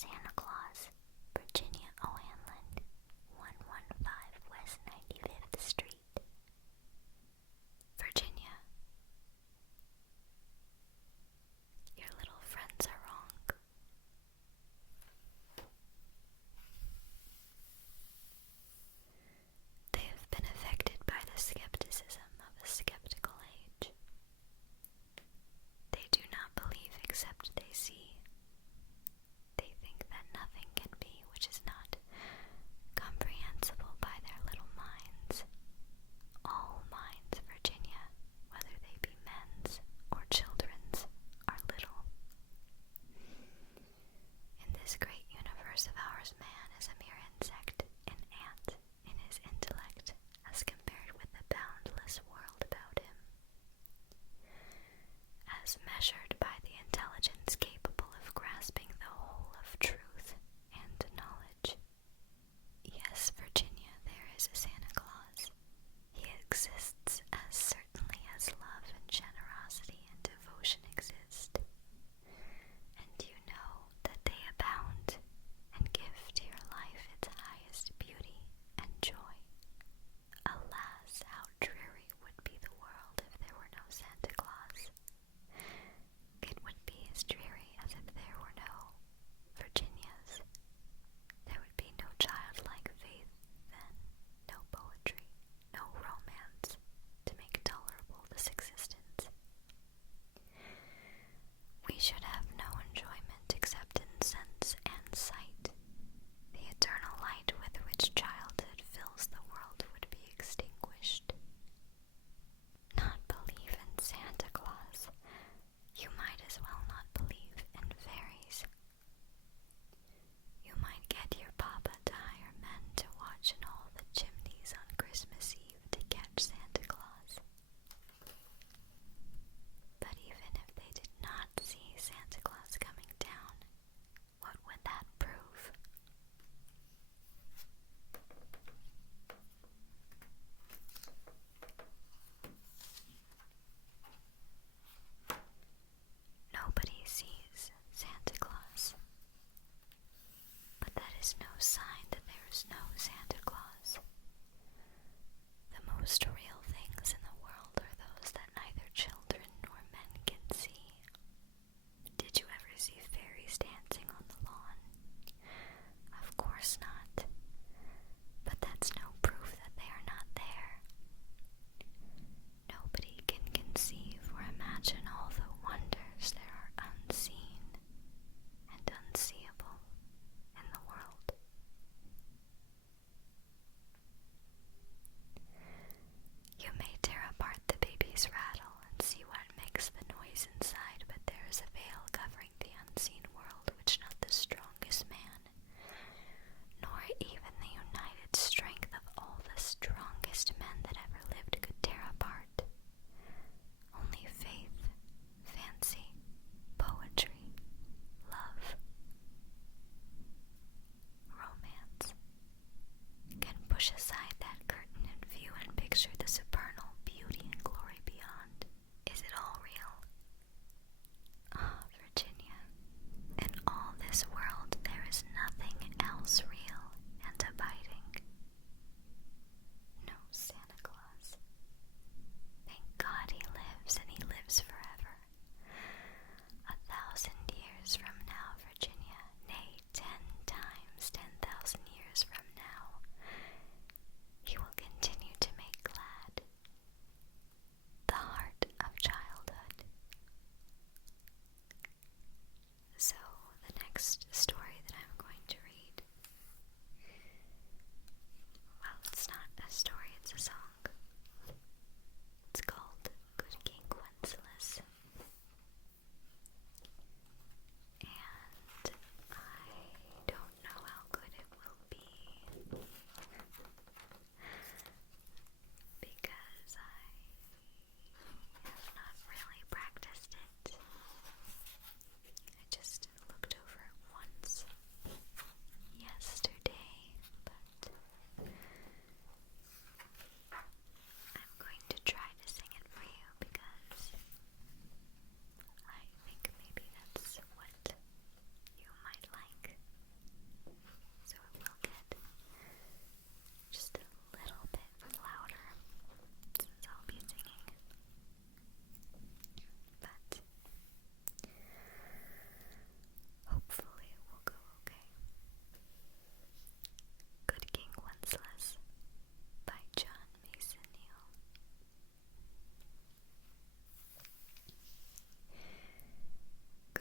Santa Claus, Virginia O'Hanlon, 115 West 95th Street. Virginia, your little friends are wrong. They have been affected by the skepticism of a skeptical age. They do not believe except they see. They think that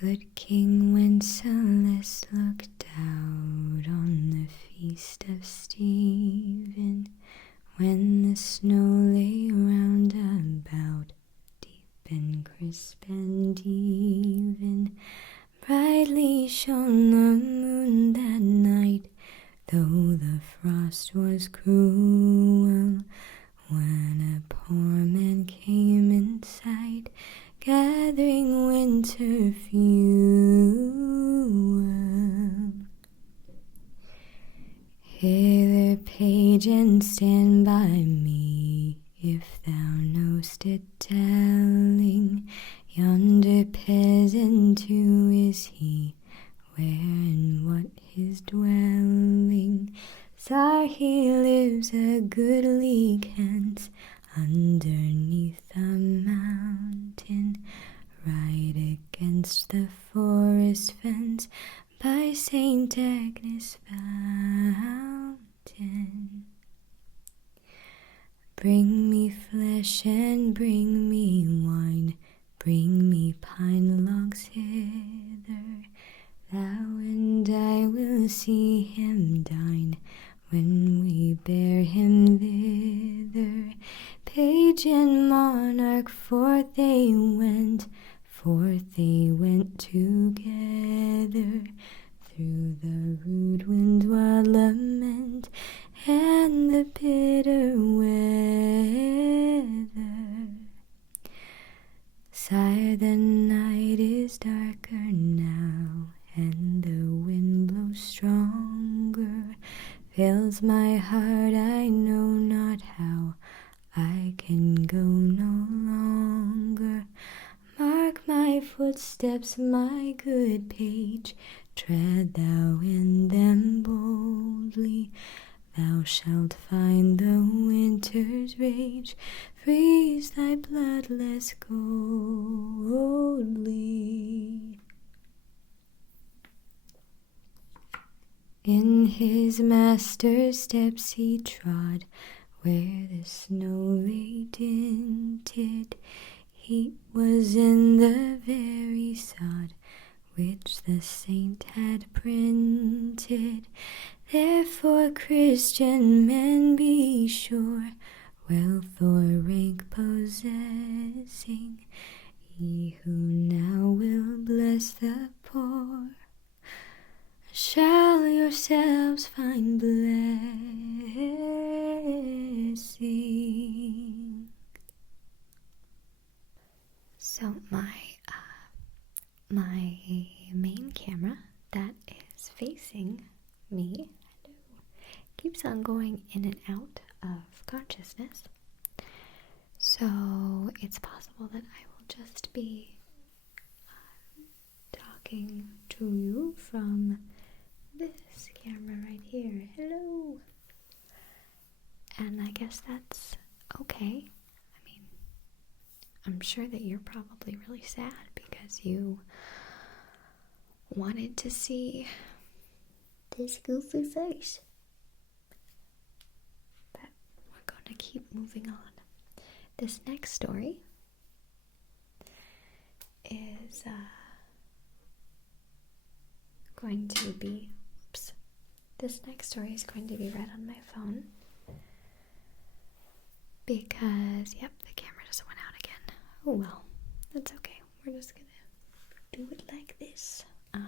Good King Wenceslas looked out on the feast of Stephen, when the snow lay round about, deep and crisp and even. Brightly shone the moon that night, though the frost was cruel, when a poor man came in sight, gathering winter fuel. Hither, page, and stand by me, if thou know'st it telling. Yonder peasant, who is he? Where and what his dwelling? Sire, he lives a good league hence, underneath a mountain, right against the forest fence, by Saint Agnes' fountain. Bring me flesh and bring me wine, bring me pine logs hither, thou and I will see him dine, when we bear him thither. Page and monarch, forth they went together, through the rude wind while lament, and the bitter weather. Sire, the night is darker now, and the wind blows stronger, fills my heart, I know not how, I can go no longer. Mark my footsteps, my good page, tread thou in them boldly, thou shalt find the winter's rage freeze thy blood less coldly. In his master's steps he trod, where the snow lay dinted. Heat was in the very sod, which the saint had printed. Therefore, Christian men, be sure, wealth or rank possessing, ye who now will bless the poor, shall yourselves find blessing. So my main camera that is facing me keeps on going in and out of consciousness. So it's possible that I will just be talking to you from this camera right here. Hello! And I guess that's okay. I mean, I'm sure that you're probably really sad because you wanted to see this goofy face. But we're going to keep moving on. This next story is going to be read on my phone because, yep, the camera just went out again. Oh well, that's okay. We're just gonna do it like this. Okay.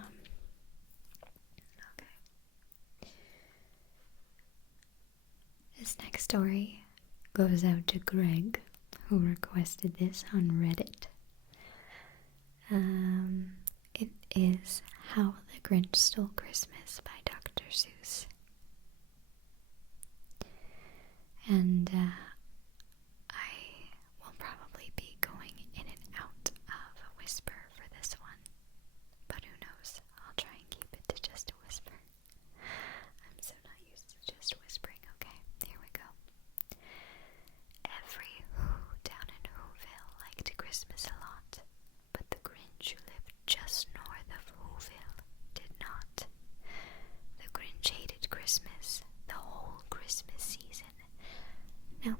This next story goes out to Greg, who requested this on Reddit. It is How the Grinch Stole Christmas by Dr. Seuss. And I will probably be going in and out of a whisper for this one, but who knows? I'll try and keep it to just a whisper. I'm so not used to just whispering. Okay, here we go. Every Who down in Whoville liked Christmas a lot, but the Grinch who lived just north of Whoville did not. The Grinch hated Christmas, the whole Christmas season. Now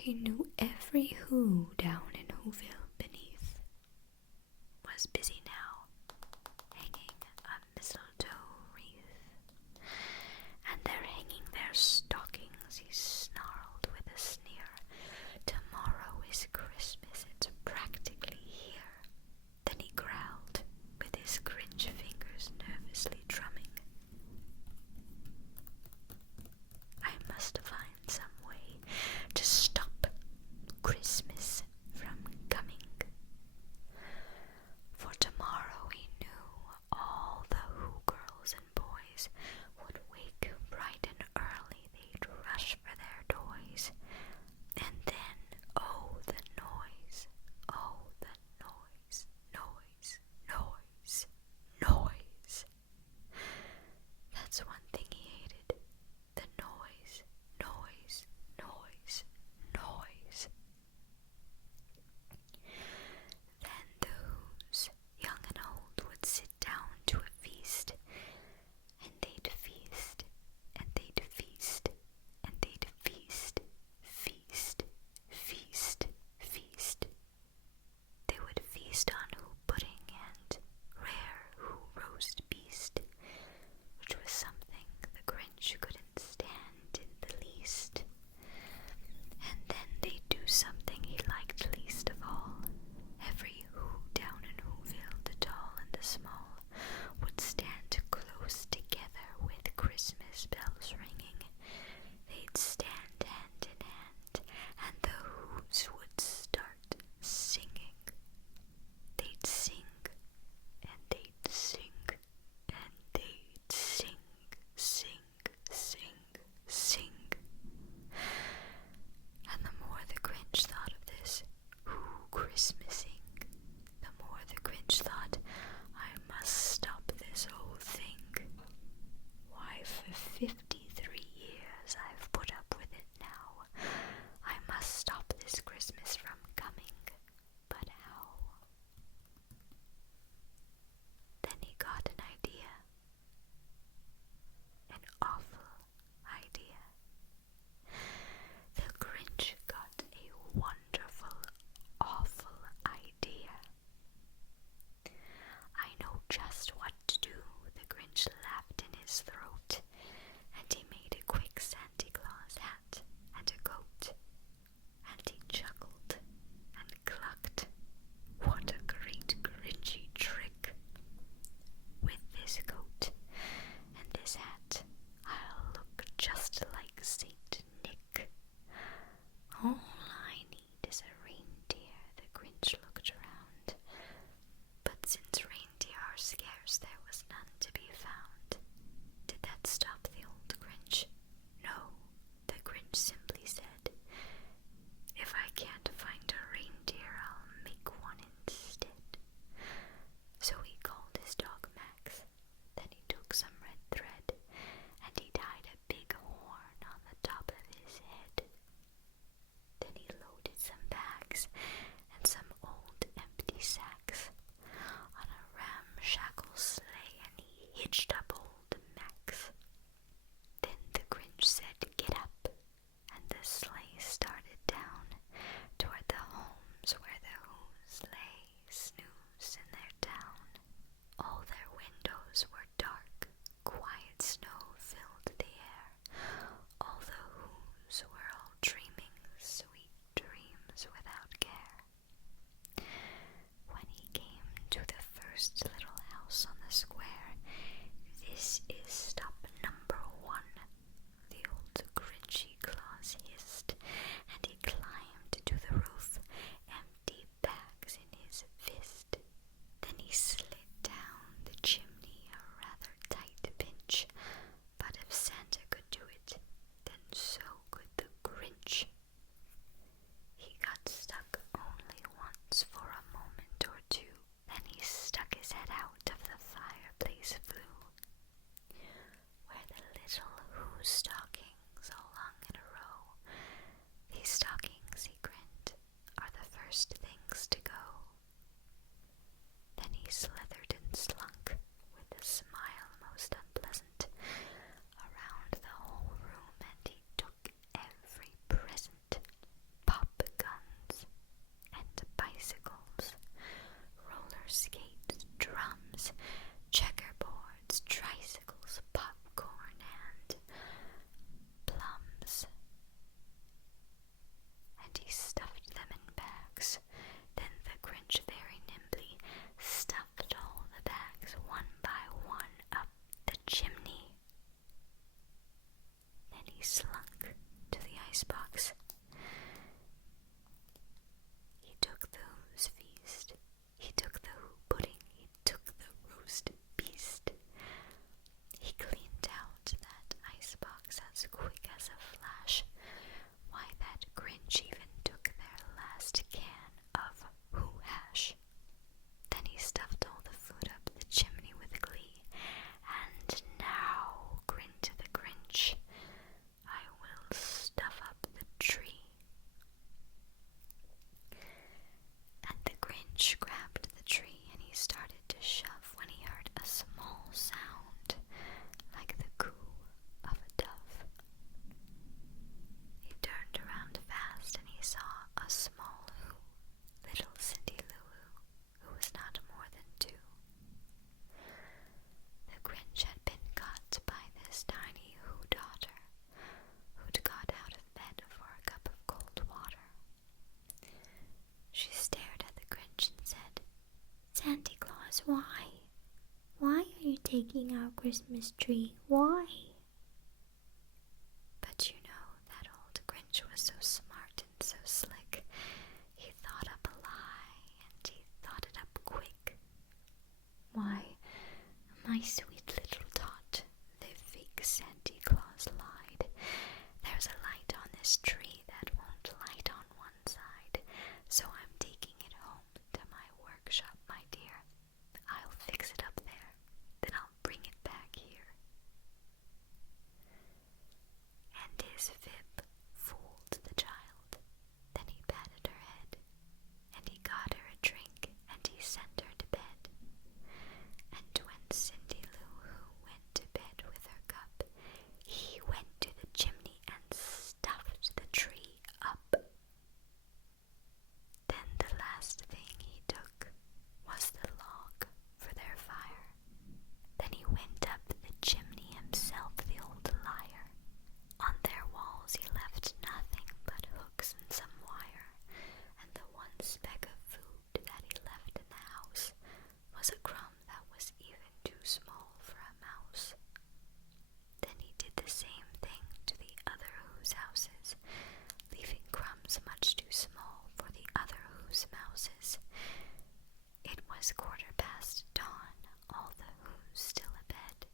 He knew every who down in Whoville beneath was busy now, hanging a mistletoe wreath. And they're hanging their stockings, he snarled with a sneer. Tomorrow is Christmas, it's practically here. Then he growled, with his Grinch fingers nervously drumming. I must find some way to stop he slunk to the icebox. He took the who's feast. He took the who pudding. He took the roast beast. He cleaned out that icebox as quick as a flash. Why, that Grinch even took their last can of who hash. Then he stuffed all the food up the chimney with glee. And now, grin to the Grinch, I will stuff up the tree. And the Grinch grabbed the tree and he started to shove when he heard a small sound like the coo of a dove. He turned around fast and he saw a small who, little Cindy Lou Who, who was not more than 2. The Grinch had been caught by this tiny who daughter, who'd got out of bed for a cup of cold water. She stared at the Grinch and said, "Santa Claus, why? Why are you taking our Christmas tree? Why?" But you know, that old Grinch was so smart and so slick. He thought up a lie, and he thought it up quick. "Why, my sweet little tot," the fake Santa Claus lied, "there's a light on this tree that won't light on one side, so I'm taking it home to my workshop, my dear. I'll fix it up there, then I'll bring it back here." And his fib fooled the child. Then he patted her head, and he got her a drink, and he sent her to bed. And when Cindy Lou Who went to bed with her cup, he went to the chimney and stuffed the tree up. Then the last thing he took was the log for their fire. Then he went up the chimney himself, the old liar. On their walls he left nothing but hooks and some wire, and the one speck of food that he left in the house was a crumb that was even too small for a mouse. Then he did the same thing to the other who's houses, leaving crumbs much too small for the other who's mouses. It was 15:15 dawn, all the who's still abed,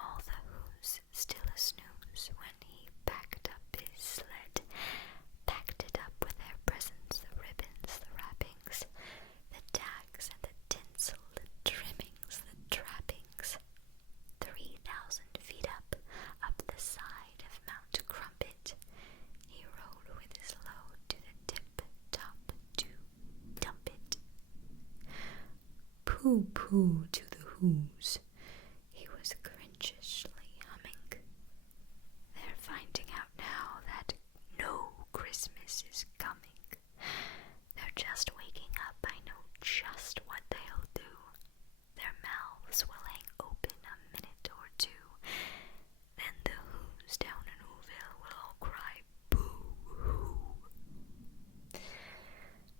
all the who's still a snooze, when he packed up his sled, packed it up with their presents, the ribbons, the wrappings, the tags and the tinsel, the trimmings, the trappings. 3,000 feet up the side of Mount Crumpet, he rode with his load to the tip-top to dump it. Pooh-pooh to the who's, he was Grinchishly humming. They're finding out now that no Christmas is coming. They're just waking up. I know just what they'll do. Their mouths will hang open a minute or two. Then the who's down in Whoville will all cry, "Boo-hoo!"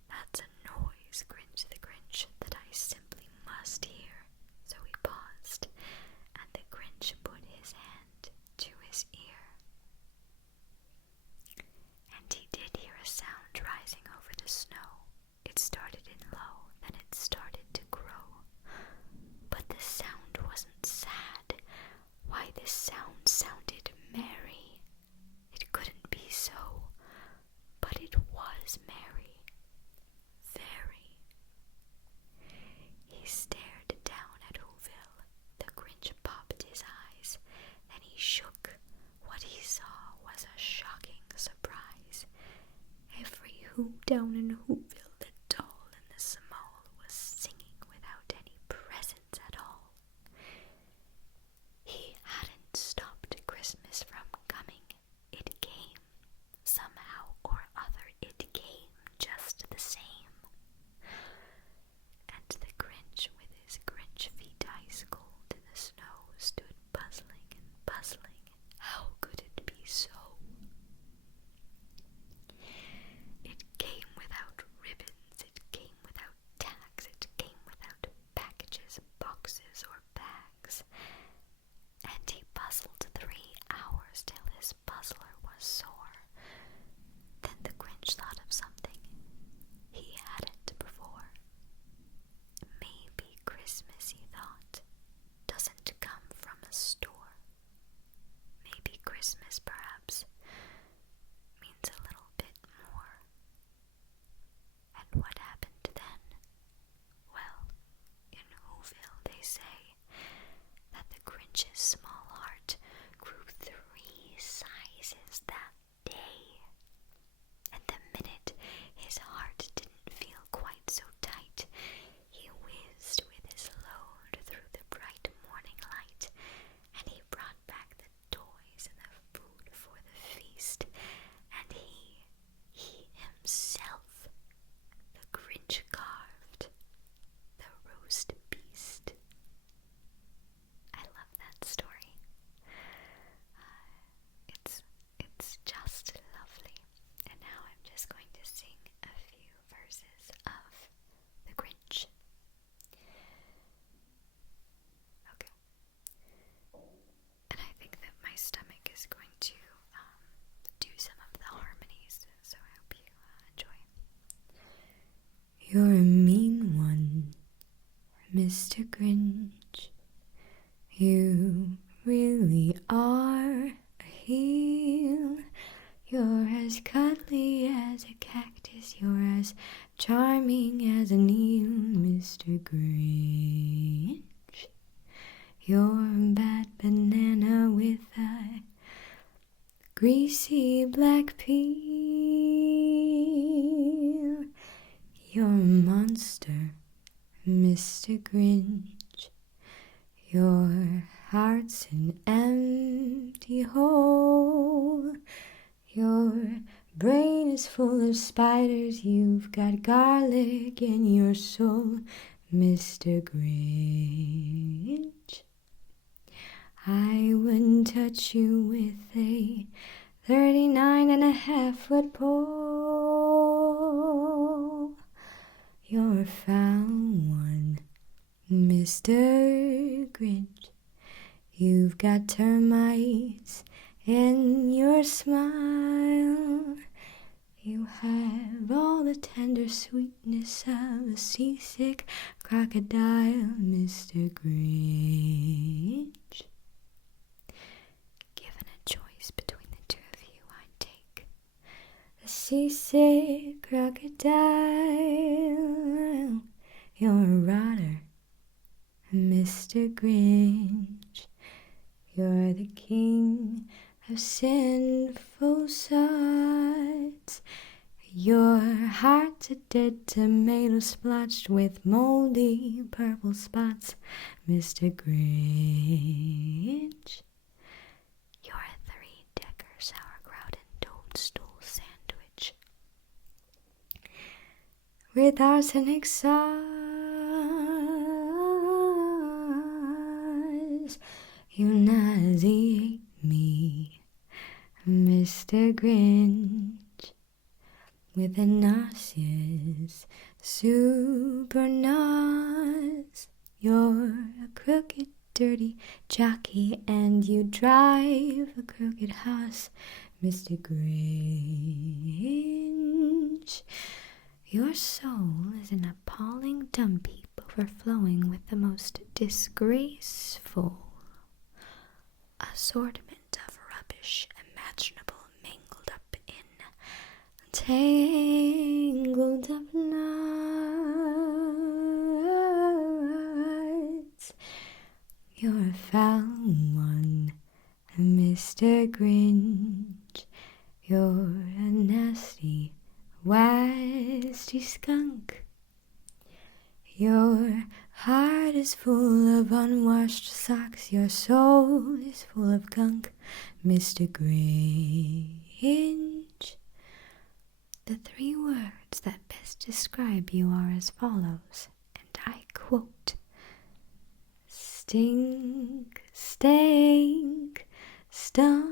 That's a noise, Grinch the Grinch, that I simply must hear. So he paused, and the Grinch put his hand to his ear. And he did hear a sound rising over the snow. It started in low, then it started to grow. But the sound wasn't sad. Why, this sound sounded merry. It couldn't be so, but it was merry. Very. He stared down at Whoville. The Grinch popped his eyes, then he shook. What he saw was a shocking surprise. Every who down in Whoville, the tall and the small, was singing without any presents at all. He hadn't stopped Christmas from coming. It came. Somehow or other, it came just the same. And the Grinch, with his Grinch feet ice cold in the snow, stood puzzling and puzzling. How could it be so? It came without sore. Then the Grinch thought of something he hadn't before. Maybe Christmas, he thought, doesn't come from a store. Maybe Christmas, perhaps, means a little bit more. And what happened then? Well, in Whoville they say that the Grinch's small heart grew 3 sizes that day. And the minute his heart didn't feel quite so tight, he whizzed with his load through the bright morning light, and he brought back the toys and the food for the feast, and he himself, the Grinch, carved the roast beast. I love that story. It's just lovely. And now I'm just going to sing a few verses of the Grinch. Okay. And I think that my stomach is going to do some of the harmonies, so I hope you enjoy. You're a mean one, Mr. Grinch. You really are a heel. You're as cuddly as a cactus. You're as charming as an eel, Mr. Grinch. You're a bad banana with a greasy black peel. You're a monster, Mr. Grinch. Your heart's an empty hole. Your brain is full of spiders. You've got garlic in your soul, Mr. Grinch. I wouldn't touch you with a 39.5-foot pole. You're a foul one, Mr. Grinch. You've got termites in your smile. You have all the tender sweetness of a seasick crocodile, Mr. Grinch. Given a choice between the two of you, I'd take the seasick crocodile. You're a rotter, Mr. Grinch. You're the king of sinful sights. Your heart's a dead tomato splotched with moldy purple spots, Mr. Grinch. You're a 3-decker sauerkraut and toadstool sandwich with arsenic sauce. You nauseate me, Mr. Grinch, with a nauseous super nose. You're a crooked, dirty jockey, and you drive a crooked horse, Mr. Grinch. Your soul is an appalling dump heap overflowing with the most disgraceful assortment of rubbish imaginable, mingled up in tangled up knots. You're a foul one, Mr. Grinch. You're a nasty, wasty skunk. Your heart is full of unwashed socks. Your soul is full of gunk, Mr. Grinch. The 3 words that best describe you are as follows, and I quote: stink, stank, stunk.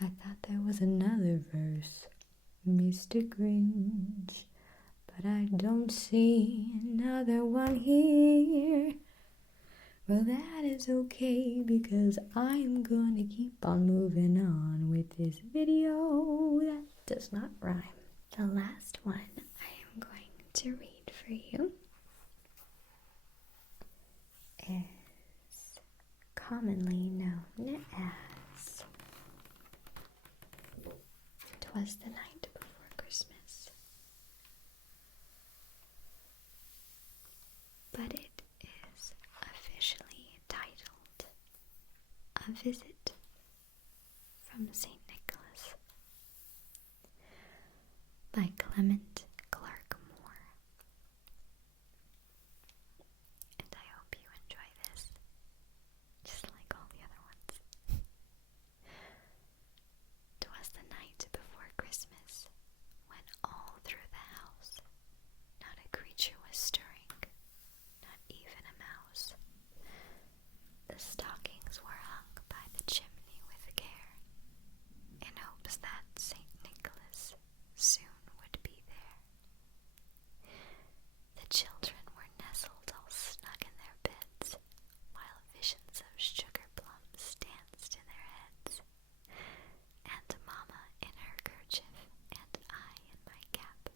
I thought there was another verse, Mr. Grinch, but I don't see another one here. Well, that is okay because I'm gonna keep on moving on with this video that does not rhyme. The last one I am going to read for you is commonly known as "'Twas the Night Before Christmas," but it is officially titled "A Visit from St. Nicholas" by Clement Clark Moore. And I hope you enjoy this, just like all the other ones. 'Twas the night before Christmas, when all through the house not a creature was stirring, not even a mouse. The stockings were hung by the chimney with care, in hopes that St. Nicholas soon would be there. The children were nestled all snug in their beds, while visions of sugar plums danced in their heads. And Mamma in her kerchief, and I in my cap,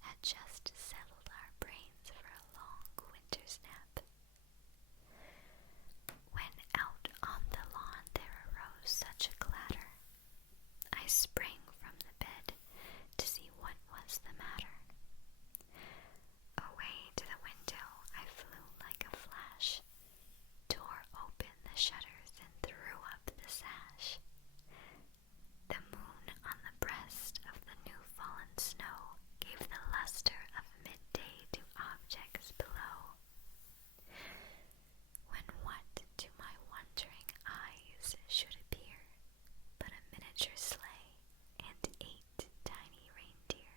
had just settled our brains for a long winter's nap. When out on the lawn there arose such a clatter, I sprang from the bed to see what was the matter. Away to the window I flew like a flash, tore open the shutters and threw up the sash. The moon on the breast of the new-fallen snow gave the luster of midday to objects below, when what to my wondering eyes should appear but a miniature sleigh and 8 tiny reindeer,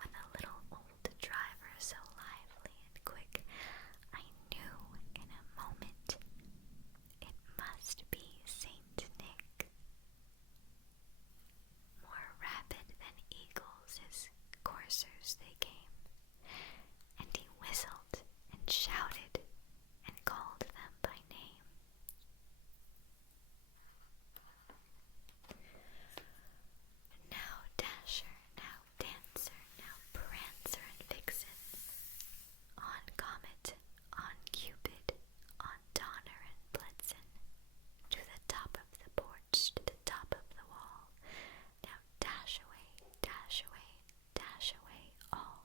when the little old driver so lively and quick, I knew in a moment it must be Saint Nick. More rapid than eagles his coursers they came, and he whistled and shouted and called them by name. Now Dasher, now Dancer, now Prancer and Vixen, on Comet, on Cupid, on Donner and Blitzen, to the top of the porch, to the top of the wall, now dash away, all,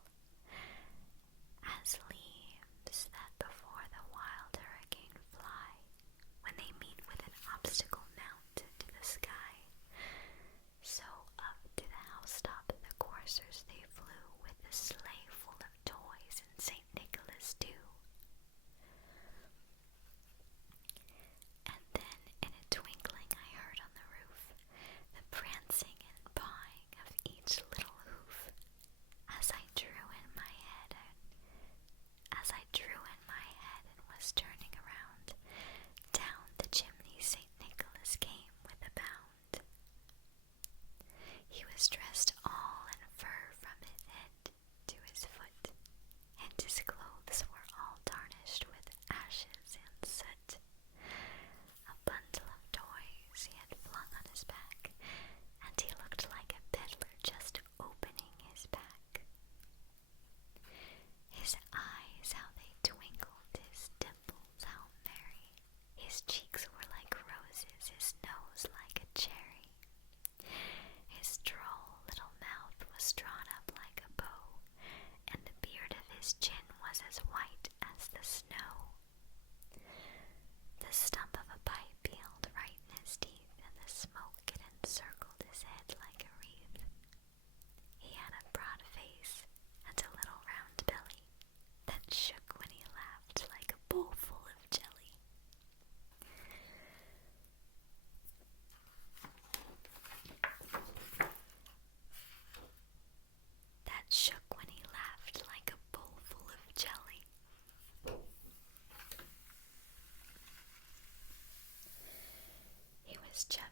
as leaves that before the wild hurricane fly, when they meet with an obstacle mounted to the sky. So up to the housetop the coursers they flew, with the sleigh full of toys and St. Nicholas too. And then in a twinkling I heard on the roof the prancing and pawing of each little hoof, as I drew in my head and was turning around, down the chimney St. Nicholas came with a bound. He was dressed all in fur from his head to his foot, and his clothes were all tarnished with ashes and soot. A bundle of toys he had flung on his back, and he looked like a peddler just opening his pack. His eyes, how they twinkled, his dimples, how merry, his cheeks were like roses, his nose like a cherry. His droll little mouth was drawn up like a bow, and the beard of his chin was as white as the snow. The stump of a pipe peeled right in his teeth, and the smoke it encircled his head like a wreath. He had a broad face and a little round belly that shook when he laughed like a bowl full of jelly. That shook when he laughed like a bowl full of jelly. He was just